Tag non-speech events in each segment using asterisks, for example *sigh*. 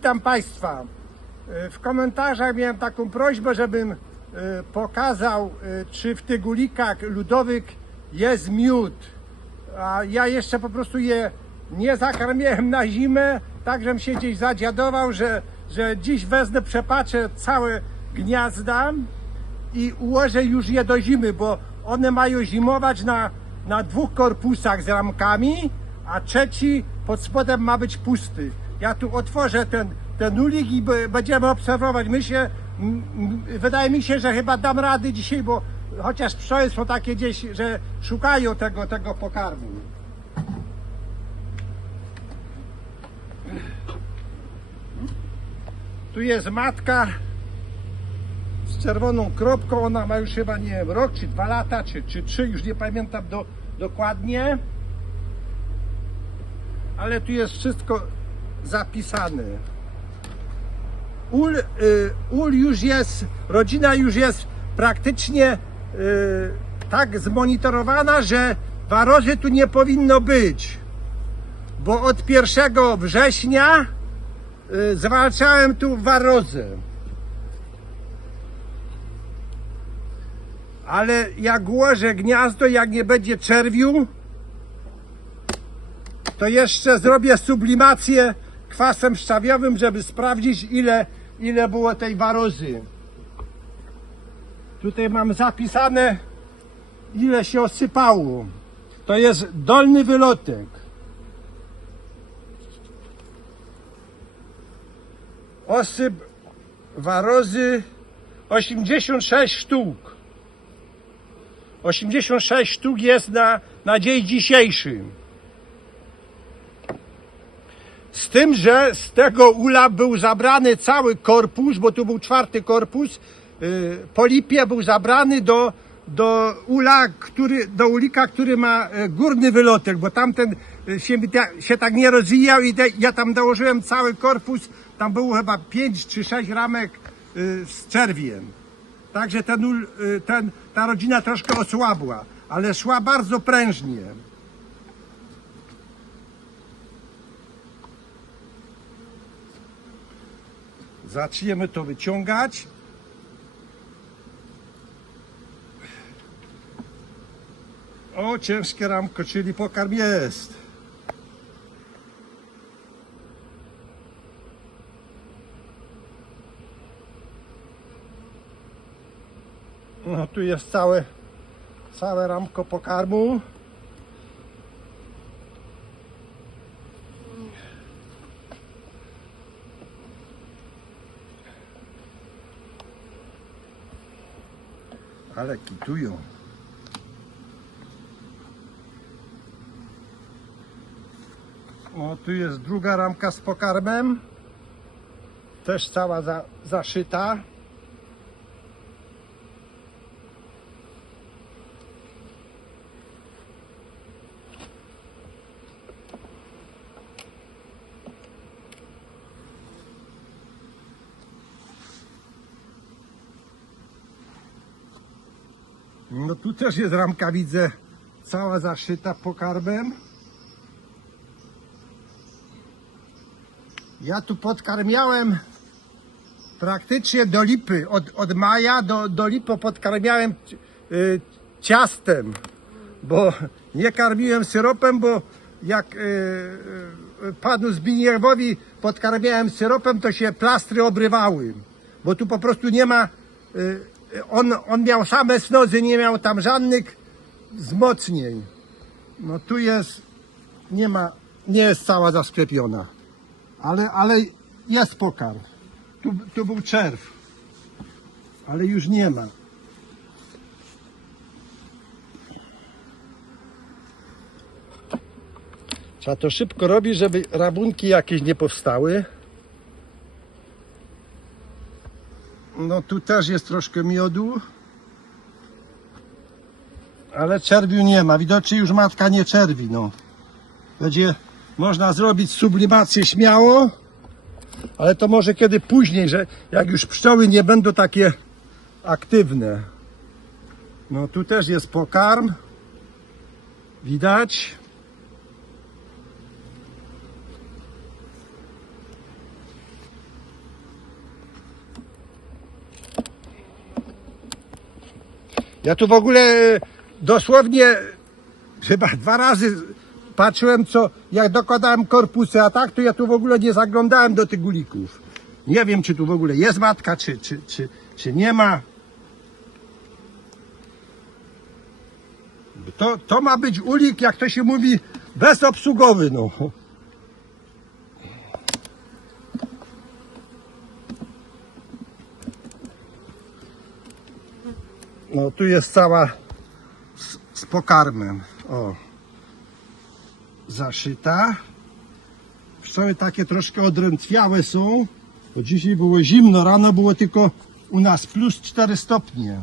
witam Państwa. E, W komentarzach miałem taką prośbę, żebym e, pokazał, e, czy w tych gulikach ludowych jest miód. A ja jeszcze po prostu je nie zakarmiłem na zimę, tak żebym się gdzieś zadziadował, że, że dziś wezmę, przepatrzę całe gniazda i ułożę już je do zimy, bo one mają zimować na, na dwóch korpusach z ramkami, a trzeci pod spodem ma być pusty. Ja tu otworzę ten, ten ulik i będziemy obserwować. My się, wydaje mi się, że chyba dam rady dzisiaj, bo chociaż pszczoły są takie gdzieś, że szukają tego, tego pokarmu. Tu jest matka z czerwoną kropką. Ona ma już chyba, nie wiem, rok, czy dwa lata, czy, czy trzy, już nie pamiętam do, dokładnie. Ale tu jest wszystko zapisane. Ul, y, ul już jest, rodzina już jest praktycznie y, tak zmonitorowana, że warozy tu nie powinno być. Bo od 1 września y, zwalczałem tu warozę. Ale jak ułożę gniazdo, jak nie będzie czerwiu, to jeszcze zrobię sublimację kwasem szczawiowym, żeby sprawdzić ile, ile było tej warozy. Tutaj mam zapisane ile się osypało. To jest dolny wylotek. Osyp warozy 86 sztuk. 86 sztuk jest na, na dzień dzisiejszy. Z tym, że z tego ula był zabrany cały korpus, bo tu był czwarty korpus, yy, po lipie był zabrany do, do ula, który, do ulika, który ma e, górny wylotek, bo tamten e, się, się tak nie rozwijał i te, ja tam dołożyłem cały korpus, tam było chyba 5 czy 6 ramek yy, z czerwiem. Także ten, y, ten, ta rodzina troszkę osłabła, ale szła bardzo prężnie. Zaczniemy to wyciągać. O, ciężkie ramko, czyli pokarm jest. No tu jest całe, całe ramko pokarmu. Ale kitują. O, tu jest druga ramka z pokarmem. Też cała za, zaszyta. No tu też jest ramka, widzę, cała zaszyta pokarmem. Ja tu podkarmiałem praktycznie do lipy, od, od maja do, do lipy podkarmiałem y, ciastem, bo nie karmiłem syropem, bo jak y, y, panu Zbigniewowi podkarmiałem syropem, to się plastry obrywały, bo tu po prostu nie ma, on, on miał same snozy, nie miał tam żadnych wzmocnień. No tu jest, nie ma, nie jest cała zasklepiona, ale, ale jest pokarm. Tu, tu był czerw, ale już nie ma. Trzeba to szybko robić, żeby rabunki jakieś nie powstały. No tu też jest troszkę miodu. Ale czerwiu nie ma. Widocznie już matka nie czerwi. No. Będzie można zrobić sublimację śmiało. Ale to może kiedy później, że jak już pszczoły nie będą takie aktywne. No tu też jest pokarm. Widać. Ja tu w ogóle e, dosłownie chyba dwa razy patrzyłem, co jak dokładałem korpusy, a tak to ja tu w ogóle nie zaglądałem do tych gulików. Nie wiem, czy tu w ogóle jest matka, czy, czy, czy, czy nie ma. To, to ma być ulik, jak to się mówi, bezobsługowy, no. No tu jest cała z, z pokarmem. O. Zaszyta. Pszczoły takie troszkę odrętwiałe są. Bo dzisiaj było zimno, rano było tylko u nas plus 4 stopnie.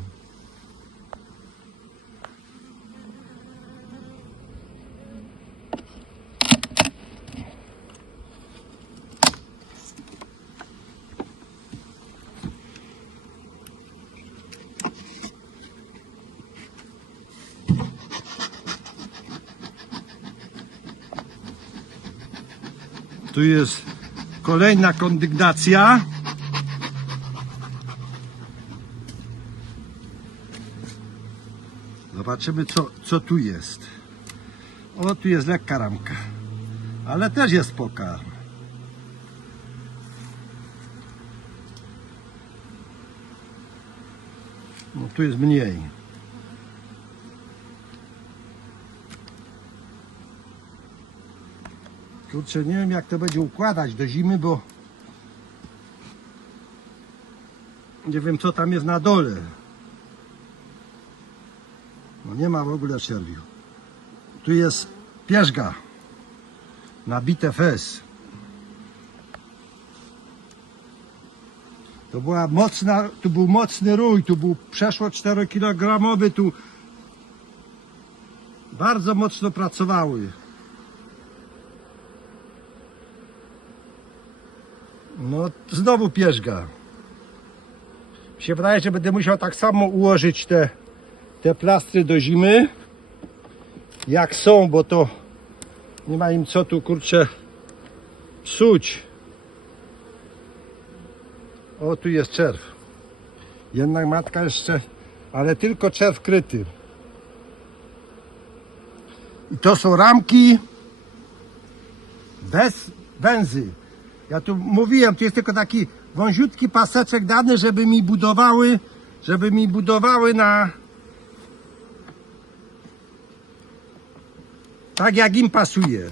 Tu jest kolejna kondygnacja. Zobaczymy, co, co tu jest. O, tu jest lekka ramka. Ale też jest pokarm. No, tu jest mniej. Kurczę, nie wiem jak to będzie układać do zimy, bo nie wiem co tam jest na dole. No nie ma w ogóle czerwiu. Tu jest pierzga nabite fez. To była mocna, tu był mocny rój, tu był przeszło 4 kilogramowy, tu bardzo mocno pracowały. No, znowu pierzga. Mi się wydaje, że będę musiał tak samo ułożyć te, te plastry do zimy, jak są, bo to nie ma im co tu, kurczę, psuć. O, tu jest czerw. Jednak matka jeszcze, ale tylko czerw kryty. I to są ramki bez węzy. Ja tu mówiłem, to jest tylko taki wąziutki paseczek dany, żeby mi budowały, żeby mi budowały na tak jak im pasuje.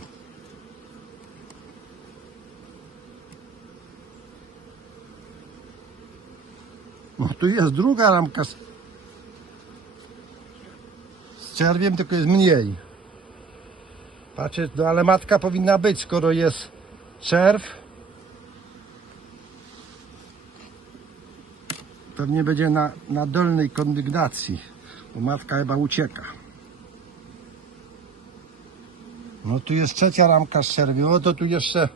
No tu jest druga ramka z, z czerwiem, tylko jest mniej. Patrzcie, no ale matka powinna być, skoro jest czerw. Pewnie będzie na, na dolnej kondygnacji, bo matka chyba ucieka. No tu jest trzecia ramka z czerwiu, o to tu jeszcze...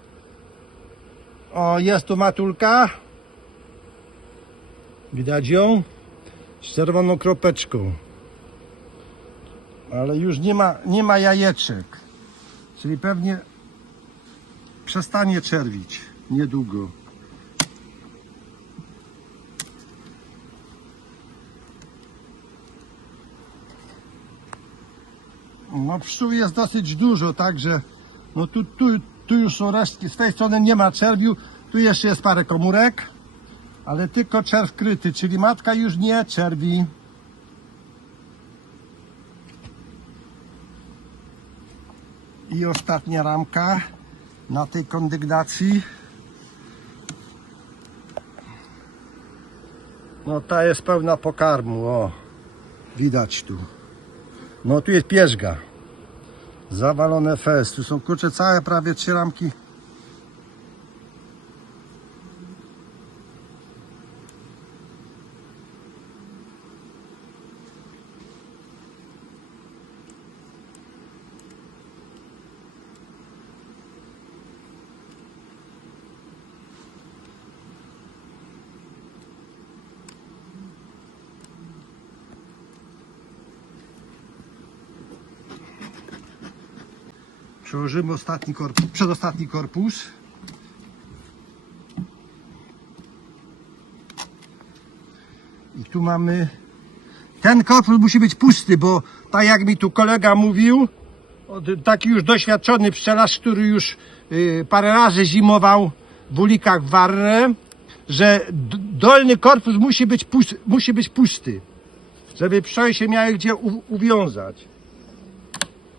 O, jest tu matulka. Widać ją? Z czerwoną kropeczką. Ale już nie ma, nie ma jajeczek. Czyli pewnie przestanie czerwić niedługo. No pszczół jest dosyć dużo, także no tu, tu, tu już są resztki. Z tej strony nie ma czerwiu, tu jeszcze jest parę komórek, ale tylko czerw kryty, czyli matka już nie czerwi. I ostatnia ramka na tej kondygnacji. No ta jest pełna pokarmu, o. Widać tu. No tu jest pierzga. Zawalone fest. Tu są kurcze całe prawie trzy ramki. Przełożymy ostatni korpus, przedostatni korpus. I tu mamy ten korpus musi być pusty, bo tak jak mi tu kolega mówił, taki już doświadczony pszczelarz, który już y, parę razy zimował w ulikach w Warnę, że dolny korpus musi być, pusty, musi być pusty, żeby pszczoły się miały gdzie uwiązać.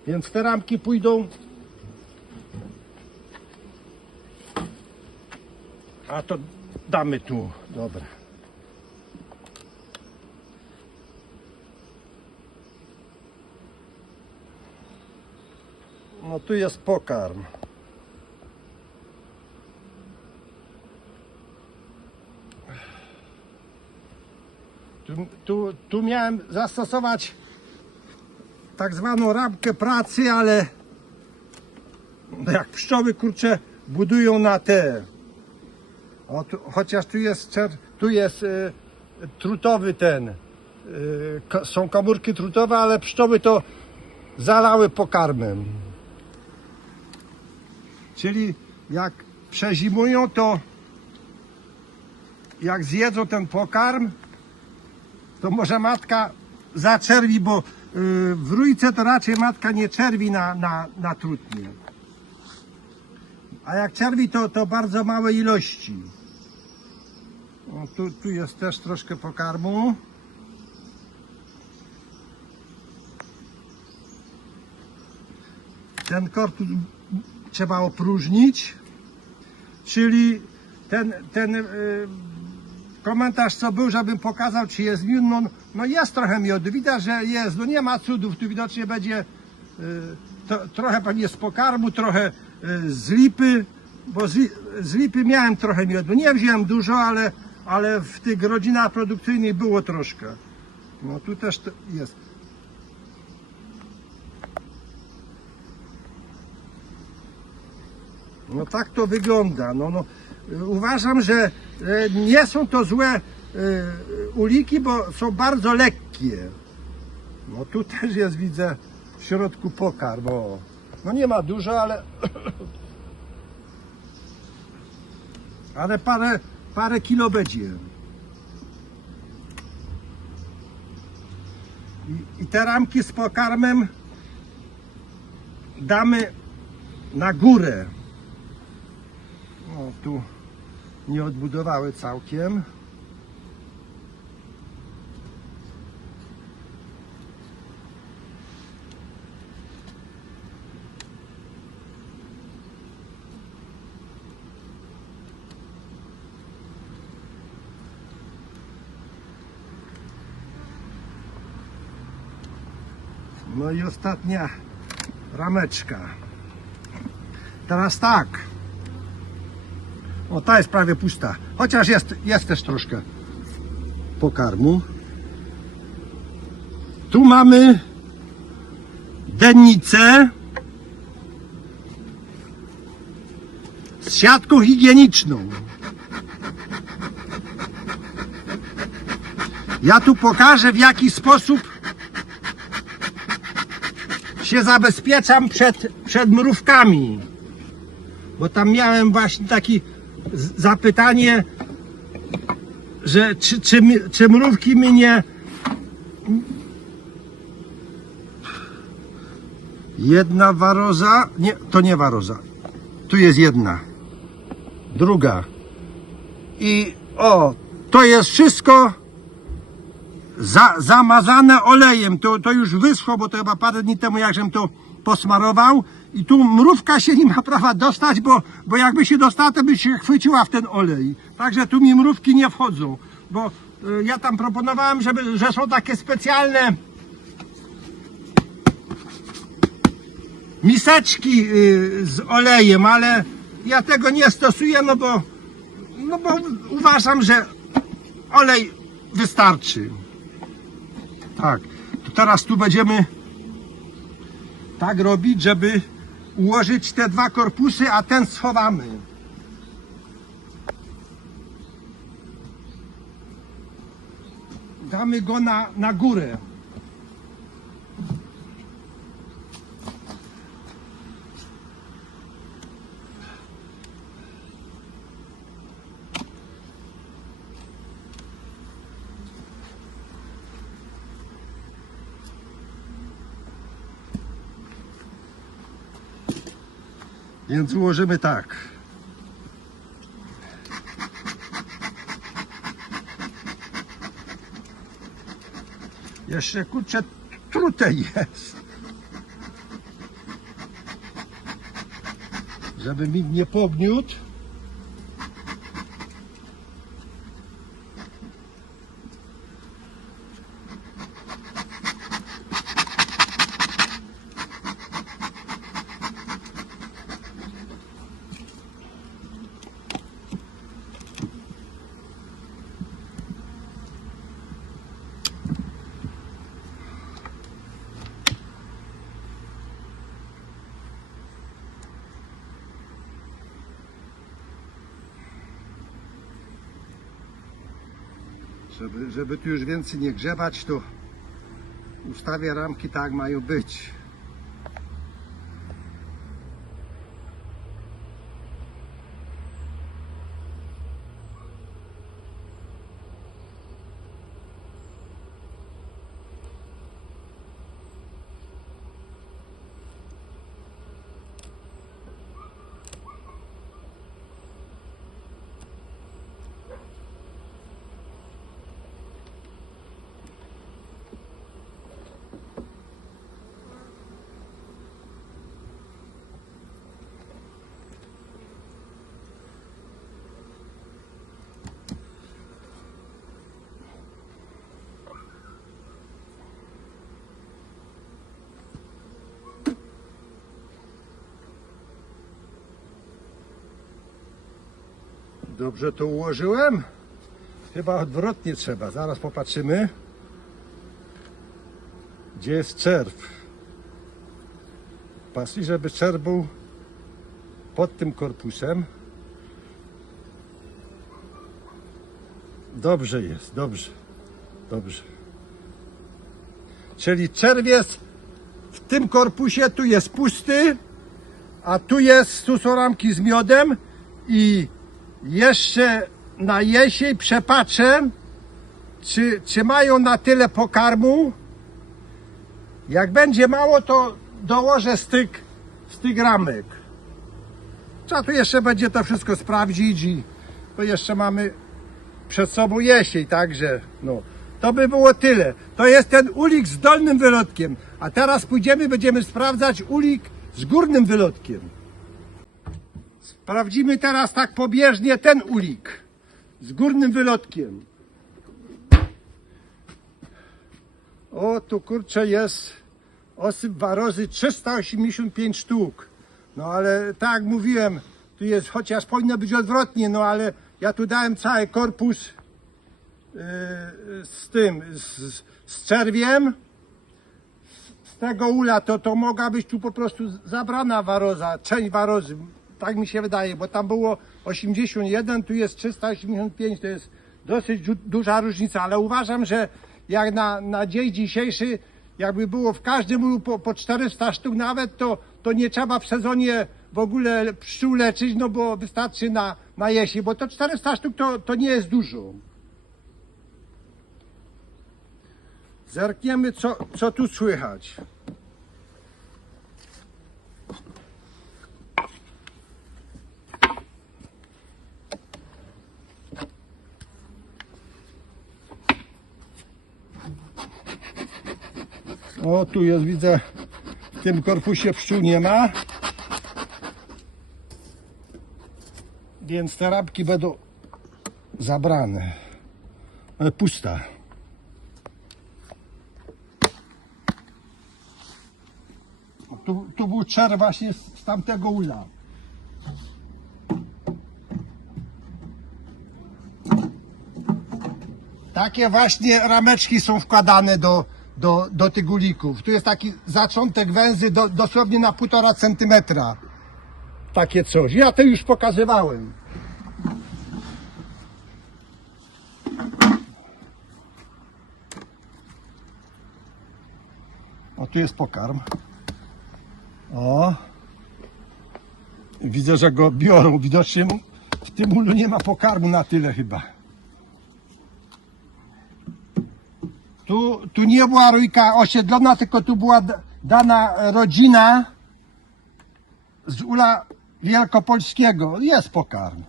Więc te ramki pójdą. A to damy tu. Dobra. No tu jest pokarm. Tu, tu, tu miałem zastosować tak zwaną ramkę pracy, ale jak pszczoły kurcze budują na te. O, tu, chociaż tu jest, tu jest e, trutowy ten. ko- są komórki trutowe, ale pszczoły to zalały pokarmem. Czyli jak przezimują, to jak zjedzą ten pokarm, to może matka zaczerwi, bo y, w rójce to raczej matka nie czerwi na, na, na trutnie. A jak czerwi, to, to bardzo małe ilości. O, tu, tu jest też troszkę pokarmu. Ten korpus trzeba opróżnić, czyli ten, ten y, komentarz co był, żebym pokazał czy jest miód, no, no jest trochę miodu, widać, że jest, no nie ma cudów, tu widocznie będzie y, to, trochę pewnie z pokarmu, trochę y, z lipy, bo z, z lipy miałem trochę miodu, nie wziąłem dużo, ale, ale w tych rodzinach produkcyjnych było troszkę. No tu też jest. No tak to wygląda. No, no, uważam, że e, nie są to złe e, uliki, bo są bardzo lekkie. No tu też jest, widzę, w środku pokarm. O. No nie ma dużo, ale *clears throat* ale parę, parę kilo będzie. I, I te ramki z pokarmem damy na górę. O, tu nie odbudowały całkiem. No i ostatnia rameczka. Teraz tak. O, ta jest prawie pusta. Chociaż jest, jest też troszkę pokarmu. Tu mamy dennicę z siatką higieniczną. Ja tu pokażę w jaki sposób się zabezpieczam przed, przed mrówkami. Bo tam miałem właśnie taki z- zapytanie, że czy, czy, czy mrówki mi nie. Jedna waroza. Nie, to nie waroza. Tu jest jedna. Druga. I o, to jest wszystko za, zamazane olejem. To, to już wyschło, bo to chyba parę dni temu, jak żem to posmarował. I tu mrówka się nie ma prawa dostać, bo, bo jakby się dostała, to by się chwyciła w ten olej. Także tu mi mrówki nie wchodzą. Bo y, ja tam proponowałem, żeby, że są takie specjalne miseczki y, z olejem, ale ja tego nie stosuję, no bo, no bo uważam, że olej wystarczy. Tak. To teraz tu będziemy tak robić, żeby ułożyć te dwa korpusy, a ten schowamy. Damy go na, na górę. Więc ułożymy tak. Jeszcze kurczę trute jest. Żeby mi nie pogniótł. Żeby, tu już więcej nie grzebać, to ustawię ramki tak mają być. Dobrze to ułożyłem? Chyba odwrotnie trzeba. Zaraz popatrzymy. Gdzie jest czerw? Pasli, żeby czerw był pod tym korpusem. Dobrze jest, dobrze. Dobrze. Czyli czerw jest w tym korpusie, tu jest pusty, a tu jest, tu są ramki z miodem i jeszcze na jesień przepatrzę, czy, czy mają na tyle pokarmu. Jak będzie mało, to dołożę styk, styk ramek. Trzeba tu jeszcze będzie to wszystko sprawdzić i to jeszcze mamy przed sobą jesień, także no. To by było tyle. To jest ten ulik z dolnym wylotkiem. A teraz pójdziemy, będziemy sprawdzać ulik z górnym wylotkiem. Sprawdzimy teraz tak pobieżnie ten ulik z górnym wylotkiem. O, tu kurczę jest osyp warozy 385 sztuk. No ale tak jak mówiłem, tu jest, chociaż powinno być odwrotnie, no ale ja tu dałem cały korpus yy, z tym, z, z czerwiem. Z tego ula to, to mogła być tu po prostu zabrana waroza, część warozy. Tak mi się wydaje, bo tam było 81, tu jest 385, to jest dosyć du- duża różnica, ale uważam, że jak na, na dzień dzisiejszy, jakby było w każdym ulu po, po 400 sztuk nawet, to, to nie trzeba w sezonie w ogóle pszczół leczyć, no bo wystarczy na, na jesień, bo to 400 sztuk to, to nie jest dużo. Zerkniemy, co, co tu słychać. O, tu jest, widzę, w tym korpusie pszczół nie ma. Więc te rabki będą zabrane. Ale pusta. Tu, tu był czerw właśnie z, z tamtego ula. Takie właśnie rameczki są wkładane do, do, do tych gulików. Tu jest taki zaczątek węzy do, dosłownie na półtora centymetra. Takie coś. Ja to już pokazywałem. O, tu jest pokarm. O. Widzę, że go biorą. Widocznie w tym ulu nie ma pokarmu na tyle chyba. Tu, tu nie była rójka osiedlona, tylko tu była dana rodzina z ula wielkopolskiego. Jest pokarm.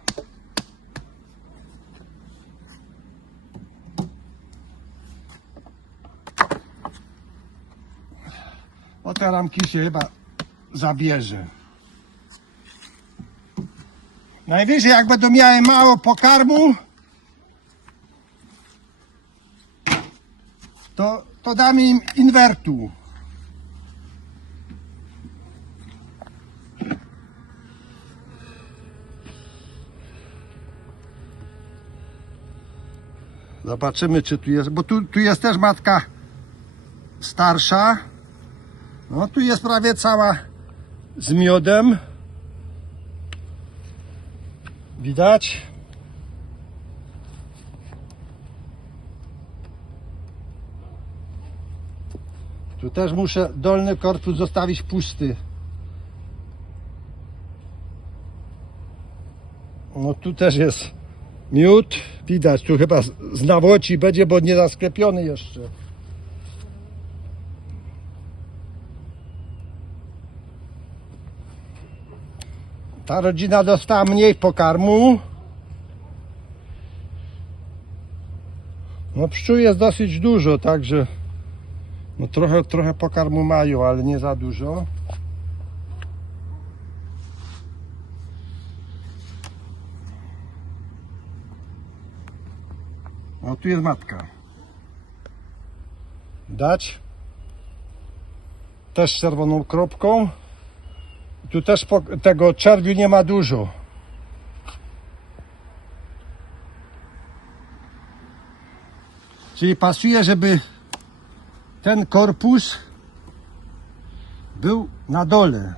O te ramki się chyba zabierze. Najwyżej jak będą miały mało pokarmu, to, to damy im inwertu. Zobaczymy, czy tu jest, bo tu, tu jest też matka starsza. No, tu jest prawie cała z miodem. Widać? Tu też muszę dolny korpus zostawić pusty. No tu też jest miód. Widać, tu chyba z- nawoci będzie, bo nie zasklepiony jeszcze. Ta rodzina dostała mniej pokarmu. No pszczół jest dosyć dużo, także no trochę, trochę pokarmu mają, ale nie za dużo. No tu jest matka. Dać. Też czerwoną kropką. Tu też tego czerwiu nie ma dużo. Czyli pasuje, żeby ten korpus był na dole.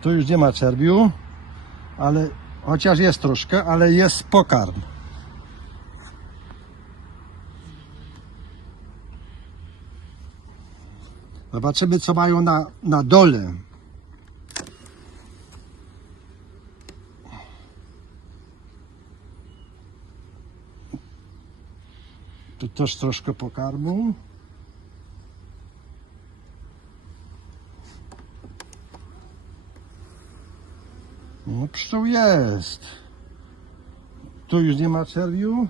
Tu już nie ma czerwiu, ale chociaż jest troszkę, ale jest pokarm. Zobaczymy, co mają na, na dole. Tu też troszkę pokarmu. No pszczół jest. Tu już nie ma czerwiu.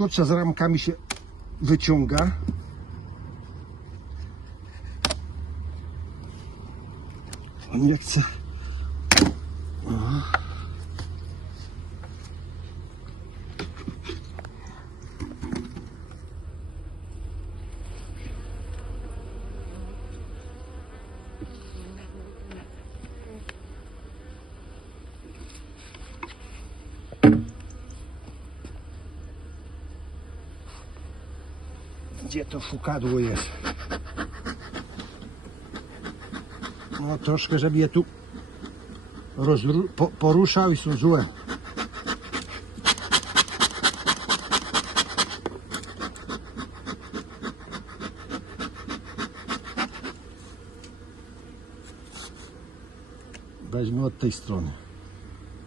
Kurczę, z ramkami się wyciąga. On nie chce. To fukadło jest? No troszkę, żeby je tu po, poruszał i są złe. Weźmy od tej strony.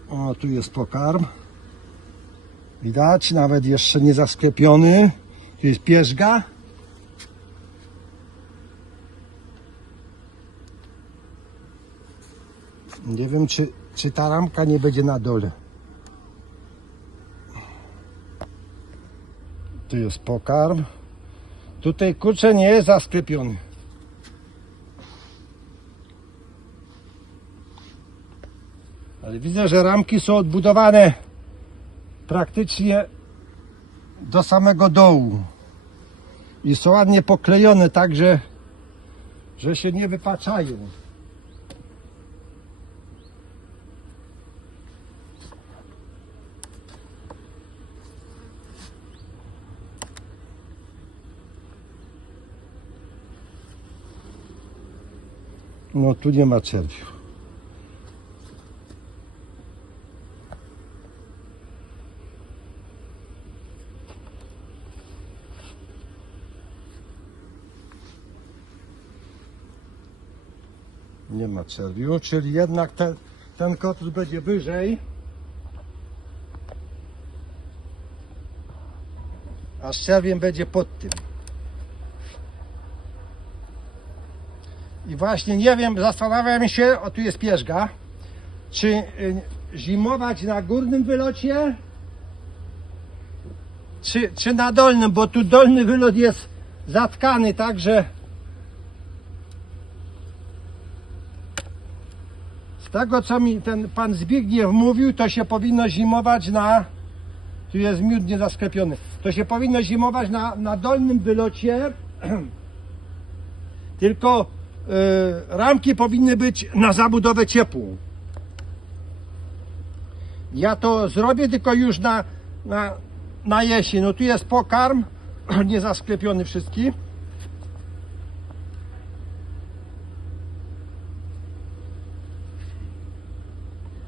O, tu jest pokarm. Widać, nawet jeszcze nie zasklepiony. Tu jest pierzga. Nie wiem, czy, czy ta ramka nie będzie na dole. Tu jest pokarm. Tutaj kurczę nie jest zasklepiony. Ale widzę, że ramki są odbudowane praktycznie do samego dołu. I są ładnie poklejone, tak że, że się nie wypaczają. No tu nie ma czerwiu. Nie ma czerwiu, czyli jednak ten, ten kotus będzie wyżej. A z czerwiem będzie pod tym. Właśnie nie wiem, zastanawiam się, o tu jest pierzga, czy y, zimować na górnym wylocie, czy, czy na dolnym, bo tu dolny wylot jest zatkany, także z tego co mi ten pan Zbigniew mówił, to się powinno zimować na, tu jest miód niezasklepiony, to się powinno zimować na, na dolnym wylocie, *clears throat* tylko ramki powinny być na zabudowę ciepłą. Ja to zrobię tylko już na, na, na jesień. No tu jest pokarm, *clears throat* nie zasklepiony wszystki.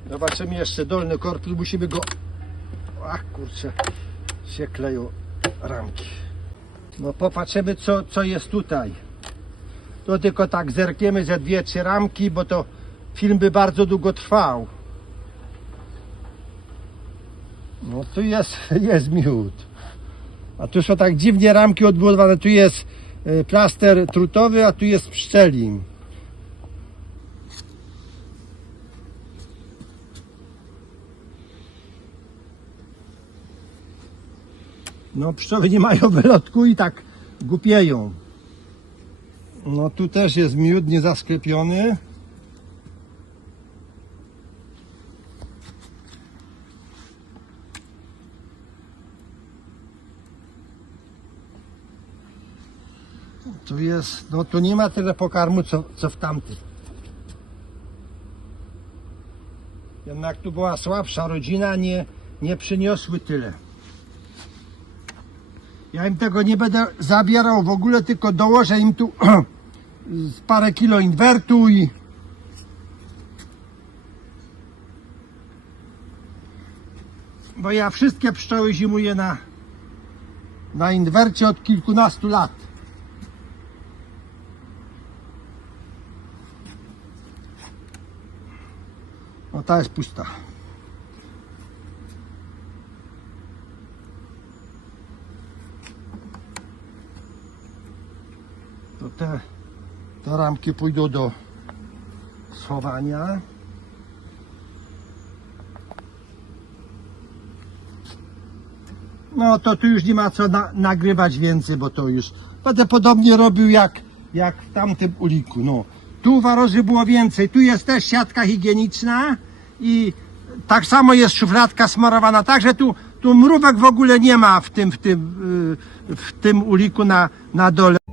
Zobaczymy jeszcze dolny korpus, musimy go... Ach kurczę, się kleją ramki. No popatrzymy co, co jest tutaj. To tylko tak zerkniemy ze dwie, trzy ramki, bo to film by bardzo długo trwał. No tu jest, *laughs* jest miód. A tu są tak dziwnie ramki odbudowane. Tu jest y, plaster trutowy, a tu jest pszczelim. No pszczoły nie mają *laughs* wylotku i tak głupieją. No tu też jest miód niezasklepiony. Tu jest, no tu nie ma tyle pokarmu co, co w tamtym. Jednak tu była słabsza rodzina, nie, nie przyniosły tyle. Ja im tego nie będę zabierał w ogóle, tylko dołożę im tu *clears throat* parę kilo inwertu i bo ja wszystkie pszczoły zimuję na na inwercie od kilkunastu lat. No ta jest pusta. To te, te ramki pójdą do schowania. No to tu już nie ma co na, nagrywać więcej, bo to już będę podobnie robił jak, jak w tamtym uliku. No. Tu warozy było więcej, tu jest też siatka higieniczna i tak samo jest szufladka smarowana, także tu, tu mrówek w ogóle nie ma w tym, w tym, yy, w tym uliku na, na dole.